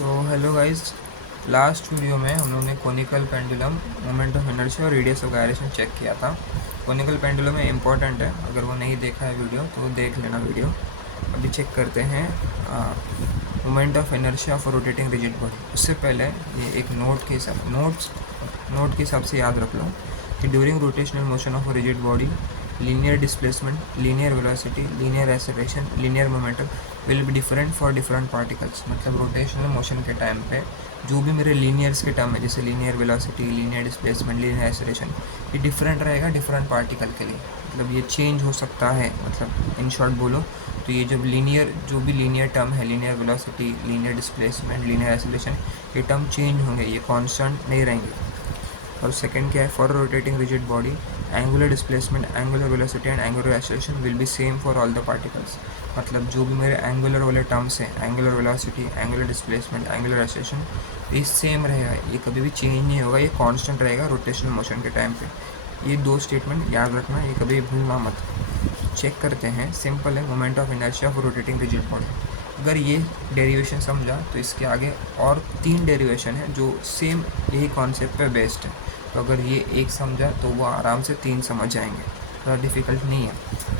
So hello guys, last video में हम लोगों ने conical pendulum, moment of inertia और रेडियस ऑफ गायरेशन चेक किया था। कोनिकल पेंडुलम में इम्पॉर्टेंट है, अगर वो नहीं देखा है वीडियो तो देख लेना वीडियो। अभी चेक करते हैं moment of inertia for rotating rigid body. उससे पहले ये एक नोट के हिसाब से याद रख लो कि during rotational motion of rigid body, linear displacement, linear velocity, linear acceleration, linear momentum will be different for different particles. मतलब रोटेशनल मोशन के टाइम पे जो भी मेरे लीनियर्स के टर्म है, जैसे linear velocity, linear displacement, linear acceleration, ये डिफरेंट रहेगा डिफरेंट पार्टिकल के लिए। मतलब ये चेंज हो सकता है। मतलब इन शॉर्ट बोलो तो ये जो भी लीनियर टर्म है, linear velocity, linear displacement, linear acceleration, ये टर्म चेंज होंगे, ये कांस्टेंट नहीं रहेंगे। और सेकंड क्या है, for rotating rigid body, angular displacement, angular velocity and angular acceleration will be same for all the particles. मतलब जो भी मेरे एंगुलर वाले टर्म्स हैं, angular velocity, angular displacement, angular acceleration, ये सेम रहेगा, ये कभी भी चेंज नहीं होगा, ये कांस्टेंट रहेगा रोटेशनल मोशन के टाइम पे। ये दो स्टेटमेंट याद रखना, ये कभी भूलना मत। चेक करते हैं, सिंपल है, moment of inertia for rotating rigid body. अगर ये डेरिवेशन समझा तो इसके आगे और 3 डेरिवेशन है जो सेम यही कॉन्सेप्ट पे बेस्ड है। तो अगर ये एक समझा तो वो आराम से 3 समझ जाएंगे, थोड़ा डिफ़िकल्ट नहीं है।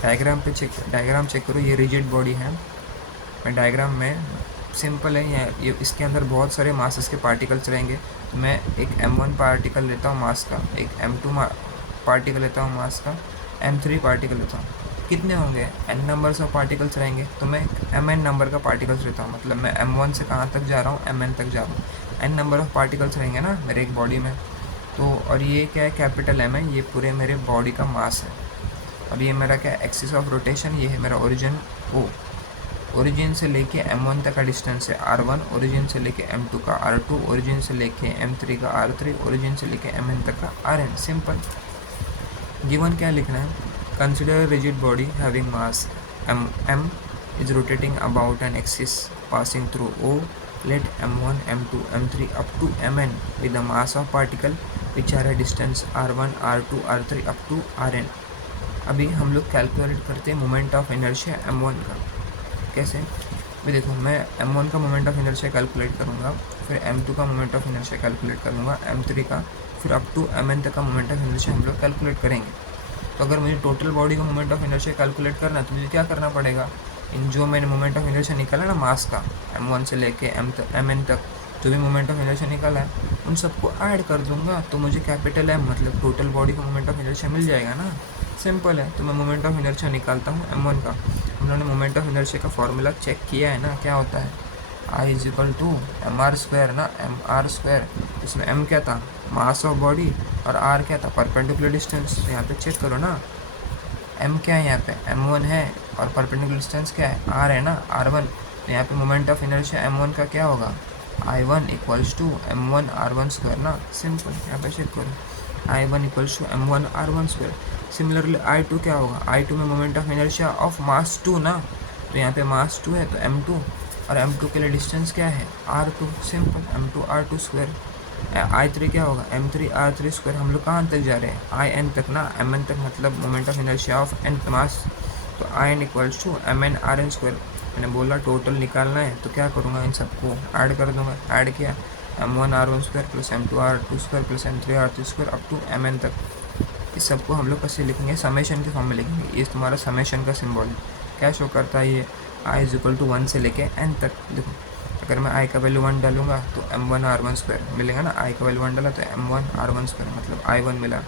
डायग्राम चेक करो, ये रिजिड बॉडी है। मैं डायग्राम में सिंपल है, ये इसके अंदर बहुत सारे मासेस के पार्टिकल्स रहेंगे। तो मैं एक M1 पार्टिकल लेता हूँ मास का, एक M2 पार्टिकल लेता हूँ मास का, M3 पार्टिकल लेता हूँ। कितने होंगे? n नंबर्स ऑफ पार्टिकल्स रहेंगे, तो मैं mn नंबर का पार्टिकल्स लेता हूँ। मतलब मैं M1 से कहाँ तक जा रहा हूँ, mn तक जा रहा हूँ। n नंबर ऑफ पार्टिकल्स रहेंगे ना मेरे एक बॉडी में। तो और ये क्या है, कैपिटल M है, ये पूरे मेरे बॉडी का मास है। और ये मेरा क्या, एक्सिस ऑफ रोटेशन, ये है मेरा ओरिजिन O। ओरिजिन से लेके M1 तक का डिस्टेंस है R1, ओरिजिन से लेके M2 का R2, ओरिजिन से लेके M3 का R3, ओरिजिन से लेके Mn तक का Rn। सिंपल। गिवन क्या लिखना है, consider rigid body having mass m is rotating about an axis passing through O. Let m1, m2, m3 up to mn with the mass of particle which are at distance r1, r2, r3 up to rn. अभी हम लोग calculate करते हैं moment of inertia m1 का। कैसे भी देखो, मैं m1 का मोमेंट ऑफ इनर्शिया कैलकुलेट करूँगा, फिर m2 का मोमेंट ऑफ इनर्शिया कैलकुलेट करूँगा, m3 का, फिर अप टू mn तक का मोमेंट ऑफ इनर्शिया हम लोग कैलकुलेट करेंगे। तो अगर मुझे टोटल बॉडी का मोमेंट ऑफ इनर्शिया कैलकुलेट करना है तो मुझे क्या करना पड़ेगा, इन जो मैंने मोमेंट ऑफ इनर्शिया निकाला ना मास का, m1 से लेके mn तक जो भी मोमेंट ऑफ इनर्शिया निकाला है उन सबको ऐड कर दूंगा, तो मुझे कैपिटल M मतलब टोटल बॉडी का मोमेंट ऑफ इनर्शिया मिल जाएगा ना। सिंपल है। तो मैं मोमेंट ऑफ इनर्शिया निकालता हूँ m1 का। हम लोगों ने मोमेंट ऑफ इनर्शिया का फॉर्मूला चेक किया है ना, क्या होता है, I is equal to mr² ना, mr²। इसमें m क्या था, मास ऑफ बॉडी, और r क्या था, परपेंडिकुलर डिस्टेंस। यहाँ पे चेक करो ना, m क्या है, यहाँ पे m1 है, और परपेंडिकुलर डिस्टेंस क्या है, r है ना, r1। तो यहाँ पे मोमेंट ऑफ इनर्शिया m1 का क्या होगा, I1 equals to m1 r1² ना। सिंपल। यहाँ पे चेक करो, I1 equals to m1 r1²। Similarly I2 क्या होगा, I2 में moment of inertia of mass 2 ना, तो यहाँ पे मास 2 है तो m2, और m2 के लिए डिस्टेंस क्या है, r2। Simple, m2 r2²। I3 क्या होगा, m3 r3²। हम लोग कहाँ तक जा रहे हैं, In तक ना, mn तक, मतलब moment of inertia of nth मास। तो In equals to mn rn²। मैंने बोला टोटल निकालना है तो क्या करूँगा, इन सबको ऐड कर दूँगा। ऐड किया, m1 r1² plus m2 r2² plus m3 r3² up to mn तक। इस सबको हम लोग कैसे लिखेंगे, समेशन के फॉर्म में लिखेंगे। ये तुम्हारा समेशन का सिंबल है। क्या शो करता है ये, I इज इक्वल टू 1 से लेके n तक। देखो, अगर मैं I का वैल्यू 1 डालूंगा तो m1 r1² मिलेगा ना, I का वैल्यू 1 डाला तो m1 r1² मतलब I1 मिला।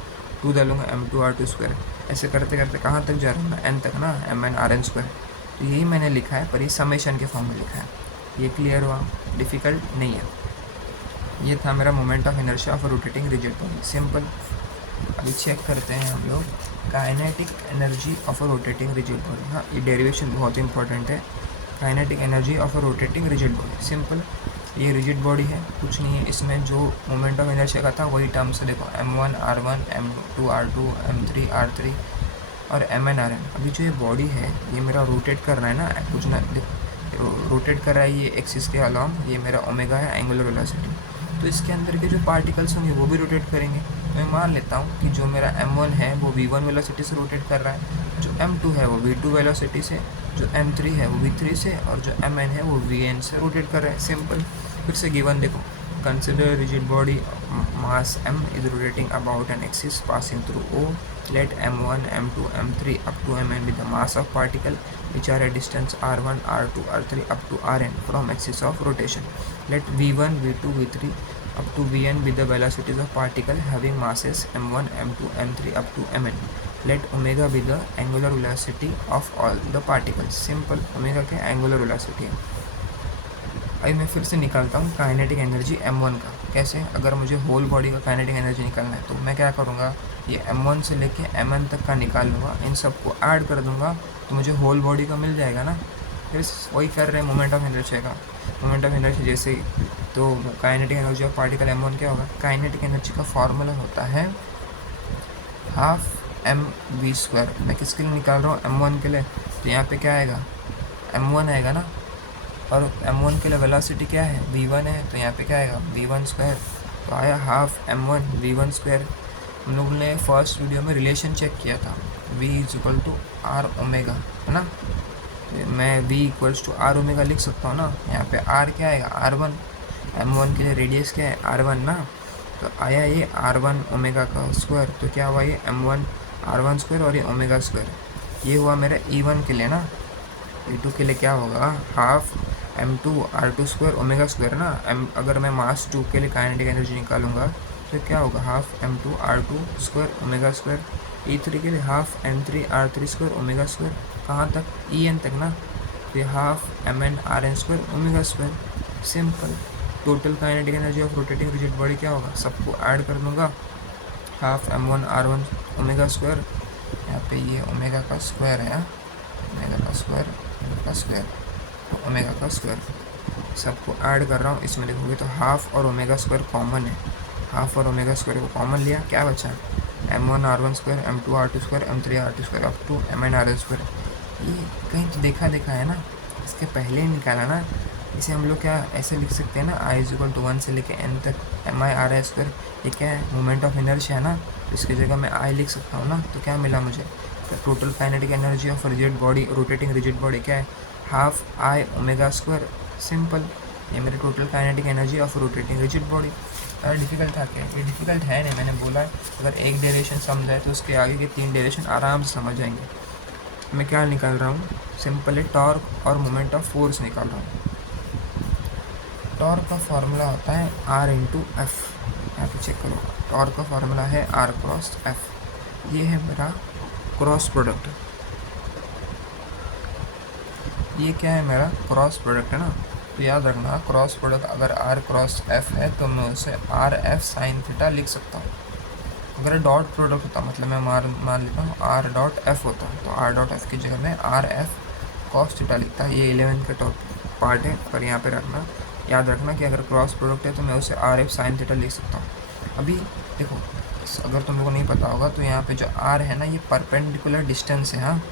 2 डालूंगा m2 r2²। ऐसे करते करते कहाँ तक जा रहा हूँ मैं, n तक ना, mn rn²। तो यही मैंने लिखा है, पर ये समेशन के फॉर्म में लिखा है। ये क्लियर हुआ, डिफ़िकल्ट नहीं है। ये था मेरा moment of inertia of rotating rigid body. Simple. अभी चेक करते हैं हम लोग kinetic energy of a rotating rigid body. हाँ, ये डेरिवेशन बहुत इंपॉर्टेंट है। Kinetic energy of a rotating rigid body. Simple, ये रिजिड बॉडी है, कुछ नहीं है इसमें। जो मोमेंट ऑफ इनर्शिया का था वही टर्म्स है। देखो, m1 r1, m2 r2, m3 r3 और mn rn। अभी जो ये बॉडी है ये मेरा रोटेट कर रहा है ना, कुछ ना, देखो रोटेट कर रहा है ये एक्सिस के अलॉन्ग। ये मेरा ओमेगा है, एंगुलर वेलोसिटी। तो इसके अंदर के जो पार्टिकल्स होंगे वो भी रोटेट करेंगे। मैं मान लेता हूँ कि जो मेरा m1 है वो v1 वेलोसिटी से रोटेट कर रहा है, जो m2 है वो v2 वेलोसिटी से, जो m3 है वो v3 से, और जो mn है वो vn से रोटेट कर रहा है। सिंपल। फिर से गिवन देखो, consider rigid body mass m is rotating about an axis passing through O. Let m1, m2, m3 up to mn be the mass of particle which are at distance r1, r2, r3 up to rn from axis of rotation. Let v1, v2, v3 up to vn be the velocities of particle having masses m1, m2, m3 up to mn. Let omega be the angular velocity of all the particles. Simple. Omega क्या angular velocity है। अभी मैं फिर से निकालता हूँ kinetic energy m1 का। कैसे? अगर मुझे होल बॉडी का काइनेटिक एनर्जी निकालना है तो मैं क्या करूँगा, ये m1 से लेके mn तक का निकाल लूँगा, इन सबको ऐड कर दूँगा तो मुझे होल बॉडी का मिल जाएगा ना। फिर वही कर रहे हैं मोमेंट ऑफ इनर्शिया का। मोमेंट ऑफ इनर्शिया जैसे ही, तो kinetic energy of particle m1 क्या होगा? काइनेटिक एनर्जी का फॉर्मूला होता है हाफ एम वी स्क्वायर। मैं किसके लिए निकाल रहा हूँ? m1 के लिए। तो यहाँ पे क्या आएगा? m1 आएगा ना, और m1 के लिए वेलोसिटी क्या है? v1 है, तो यहाँ पे क्या आएगा? v1 square. तो आया हाफ m1 v1 स्क्वायर। हम लोग ने फर्स्ट वीडियो में रिलेशन चेक किया था, v equal to R omega, है ना। मैं v equals to R omega लिख सकता हूँ ना। यहाँ पे r क्या आएगा? r1। m1 के लिए रेडियस क्या है? r1 ना। तो आया ये r1 ओमेगा का स्क्वायर। तो क्या हुआ? ये m1 r1 स्क्वायर और ये ओमेगा स्क्वायर। ये हुआ मेरा e1 के लिए ना। e2 के लिए क्या होगा? Half m2 r2 square omega square ना। अगर मैं मास 2 के लिए काइनेटिक एनर्जी निकालूंगा तो क्या होगा? Half m2 r2 square omega square. e3 के लिए half m3 r3 square omega square. कहाँ तक? en तक ना। तो ये half mn rn square omega square. Simple. Total kinetic energy of rotating rigid body क्या होगा? सबको ऐड कर दूंगा। Half m1 r1 omega square, यहाँ पे ये ओमेगा का स्क्वायर है, ओमेगा का स्क्वायर का स्क्वायर, ओमेगा का स्क्वायर, सबको ऐड कर रहा हूँ। इसमें देखोगे तो हाफ और ओमेगा स्क्वायर कॉमन है। हाफ और ओमेगा स्क्वायर को कॉमन लिया, क्या बचा? m1 r1 square, m2 r2 square, m3 r2 square up to mn rn square. ये कहीं तो देखा है ना, इसके पहले ही निकाला ना। इसे हम लोग क्या ऐसे लिख सकते हैं ना, i इक्वल टू 1 से लेके n तक mi r i स्क्वायर। ये क्या है? मोमेंट ऑफ इनर्शिया है ना। तो इसकी जगह मैं i लिख सकता हूँ ना। तो क्या मिला मुझे? तो total kinetic energy of rigid body, rotating rigid body क्या है? Half I omega square. Simple. ये मेरी total kinetic energy of rotating rigid body. Difficult था क्या? ये डिफ़िकल्ट है नहीं, मैंने बोला अगर एक डेरिवेशन समझाए तो उसके आगे के 3 डेरिवेशन आराम से समझ जाएंगे। मैं क्या निकाल रहा हूँ? सिंपल है, टॉर्क और मोमेंट ऑफ फोर्स निकाल रहा हूँ। टॉर्क का फॉर्मूला होता है r इंटू एफ। यहाँ पे चेक करो, टॉर्क का फॉर्मूला है r क्रॉस एफ। ये है मेरा क्रॉस प्रोडक्ट। ये क्या है? मेरा क्रॉस प्रोडक्ट है ना। तो याद रखना, क्रॉस प्रोडक्ट अगर r क्रॉस f है तो मैं उसे r f साइन थीटा लिख सकता हूँ। अगर डॉट प्रोडक्ट होता, मतलब मैं मान लेता हूँ r डॉट f होता, तो r डॉट f की जगह में r f कॉस थीटा लिखता है। ये 11 का टॉप पार्ट है, पर यहाँ पे रखना, याद रखना कि अगर क्रॉस प्रोडक्ट है तो मैं उसे r f साइन थीटा लिख सकता हूँ। अभी देखो, अगर तुम लोगों को नहीं पता होगा तो यहाँ पे जो r है ना, ये परपेंडिकुलर डिस्टेंस है। हाँ,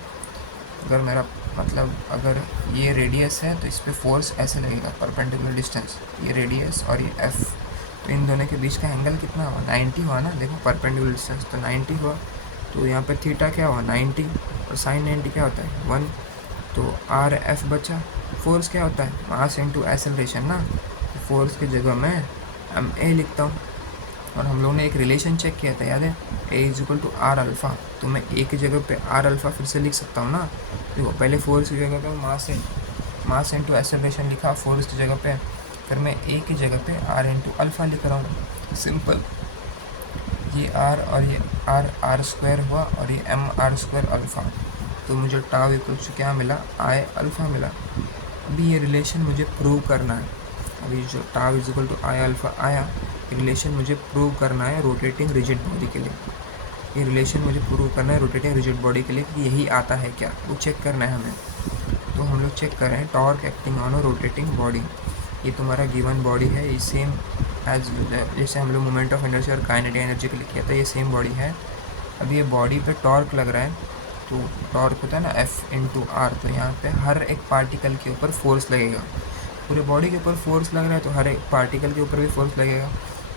अगर मेरा मतलब अगर ये रेडियस है तो इस पर फोर्स ऐसे लगेगा, परपेंडिकुलर डिस्टेंस, ये रेडियस और ये f, तो इन दोनों के बीच का एंगल कितना हुआ? 90 हुआ ना। देखो परपेंडिकुलर डिस्टेंस तो 90 हुआ, तो यहाँ पे थीटा क्या हुआ? 90, और साइन 90 क्या होता है? 1। तो आर एफ बचा। फोर्स क्या होता है? मास इंटू एक्सेलरेशन ना। तो फोर्स की जगह मैं एम ए लिखता हूँ। और हम लोग ने एक रिलेशन चेक किया था, याद है? A is equal to r alpha. तो मैं ए की जगह पे आर अल्फ़ा फिर से लिख सकता हूँ ना। देखो, पहले फोर्स की जगह पे मास इंटू एक्सेलरेशन लिखा फोर्स की जगह पे, फिर मैं ए की जगह पे आर इंटू अल्फ़ा लिख रहा हूँ। सिंपल। ये आर और ये आर स्क्वायर हुआ, और ये एम आर स्क्वायर अल्फ़ा। तो मुझे टाउ इक्वल टू क्या मिला? आई अल्फ़ा मिला। अभी ये रिलेशन मुझे प्रूव करना है। अभी जो tau is equal to I alpha आया, रिलेशन मुझे प्रूव करना है रोटेटिंग रिजिड बॉडी के लिए। ये रिलेशन मुझे प्रूव करना है रोटेटिंग रिजिड बॉडी के लिए कि यही आता है क्या, वो चेक करना है हमें। तो हम लोग चेक कर रहे हैं torque acting on a rotating body. ये तुम्हारा गिवन बॉडी है, ये सेम एज जैसे हम लोग मोमेंट ऑफ इनर्शिया और काइनेटिक एनर्जी के लिए किया था, ये सेम बॉडी है। अभी ये बॉडी पे टॉर्क लग रहा है, तो टॉर्क होता है ना एफ इंटू आर। तो यहाँ पे हर एक पार्टिकल के ऊपर फोर्स लगेगा। पूरे बॉडी के ऊपर फोर्स लग रहा है तो हर एक पार्टिकल के ऊपर भी फोर्स लगेगा।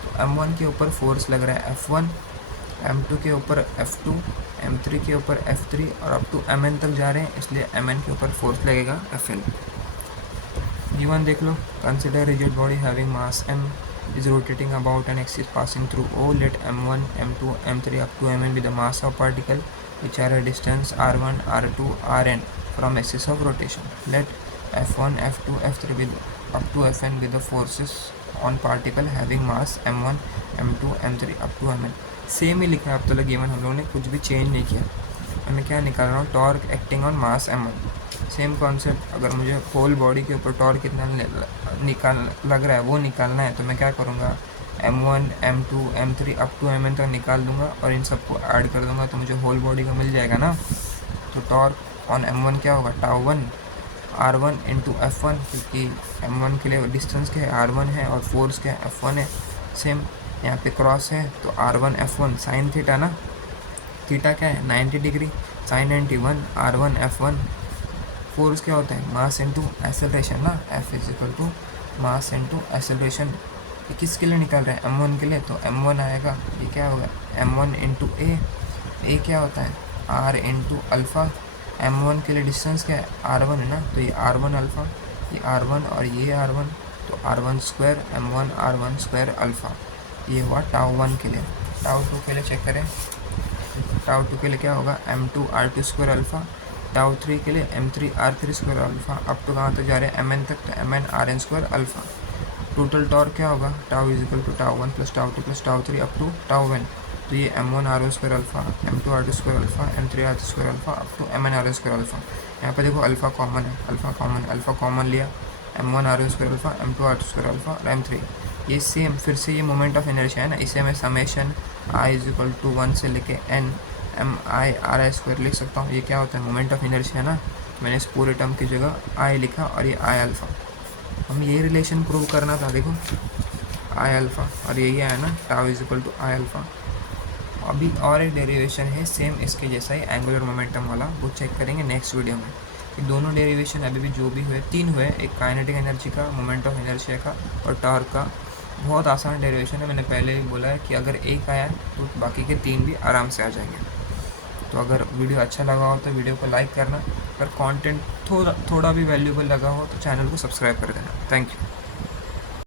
तो m1 के ऊपर फोर्स लग रहा है f1, m2 के ऊपर f2, m3 के ऊपर f3, और अप टू mn तक जा रहे हैं, इसलिए mn के ऊपर फोर्स लगेगा fn। गिवन देख लो, consider rigid body having mass m is rotating about an axis passing through O. Let m1, m2, m3 up to mn be the mass of particle which are at distance r1, r2, rn from axis of rotation. Let f1, f2, f3 with up to fn be the forces on particle having mass m1, m2, m3 up to mn. Same ही लिखा है अब तक given, हम लोगों ने कुछ भी चेंज नहीं किया। मैं क्या निकाल रहा हूँ, torque acting on mass m1। Same concept, अगर मुझे होल बॉडी के ऊपर टॉर्क कितना निकाल लग रहा है वो निकालना है, तो मैं क्या करूँगा, m1, m2, m3 up to mn तक निकाल दूंगा और इन सबको ऐड कर दूंगा तो मुझे होल बॉडी का मिल जाएगा ना। तो टॉर्क ऑन m1 क्या होगा, टाउ1 r1 इंटू f1, क्योंकि m1 के लिए डिस्टेंस क्या है, r1 है और फोर्स क्या है, f1 है। सेम यहाँ पे क्रॉस है तो r1 f1 साइन थीटा ना, थीटा क्या है 90 degree, sign 91 r1 f1। Force क्या होता है, मास इनटू एक्सेलरेशन ना, F is equal to mass into acceleration. ये किसके लिए निकाल रहे हैं, m1 के लिए, तो m1 आएगा, ये क्या होगा m1 इंटू ए क्या होता है r इंटू अल्फ़ा। m1 के लिए डिस्टेंस क्या है, r1 है ना, तो ये r1 अल्फ़ा, ये r1 और ये r1, तो r1 square m1 r1 square alpha. ये हुआ टाउ1 के लिए। टाउ2 के लिए चेक करें, टाउ2 के लिए क्या होगा, m2 r2 स्क्वायर अल्फ़ा। टाउ3 के लिए m3 r3 स्क्वायर अल्फ़ा। अब तो कहाँ तक जा रहे हैं, mn तक, तो mn rn square alpha. Total torque क्या होगा, टाउ इज इक्वल टू टाउ1 प्लस टाउ2 प्लस टाउ3 अप टू टाउ1। तो ये m1 r1 square alpha, m2 r2 square alpha, m3 r3 square alpha up to mn rn square alpha. यहाँ पर देखो अल्फ़ा कॉमन है, अल्फ़ा कॉमन लिया, m1 r1 square alpha, m2 r2 square alpha और m3। ये same फिर से ये मोमेंट ऑफ इनर्शिया है ना, इसे मैं summation i is equal to 1 से लेके n mi स्क्वायर लिख सकता हूँ। ये क्या होता है, मोमेंट ऑफ इनर्शिया है ना, मैंने इस पूरे टर्म की जगह i लिखा और ये i अल्फ़ा। हम ये रिलेशन प्रूव करना था, देखो i अल्फ़ा और यही आया ना, tau is equal to i alpha. अभी और एक डेरिवेशन है सेम इसके जैसा ही, एंगुलर मोमेंटम वाला, वो चेक करेंगे नेक्स्ट वीडियो में। ये दोनों डेरिवेशन अभी भी जो भी हुए, 3 हुए, एक काइनेटिक एनर्जी का, मोमेंट ऑफ इनर्शिया का और टॉर्क का। बहुत आसान डेरिवेशन है, मैंने पहले ही बोला है कि अगर एक आया तो बाकी के 3 भी आराम से आ जाएंगे। तो अगर वीडियो अच्छा लगा हो तो वीडियो को लाइक करना, अगर कंटेंट थोड़ा भी वैल्यूएबल लगा हो तो चैनल को सब्सक्राइब कर देना। Thank you.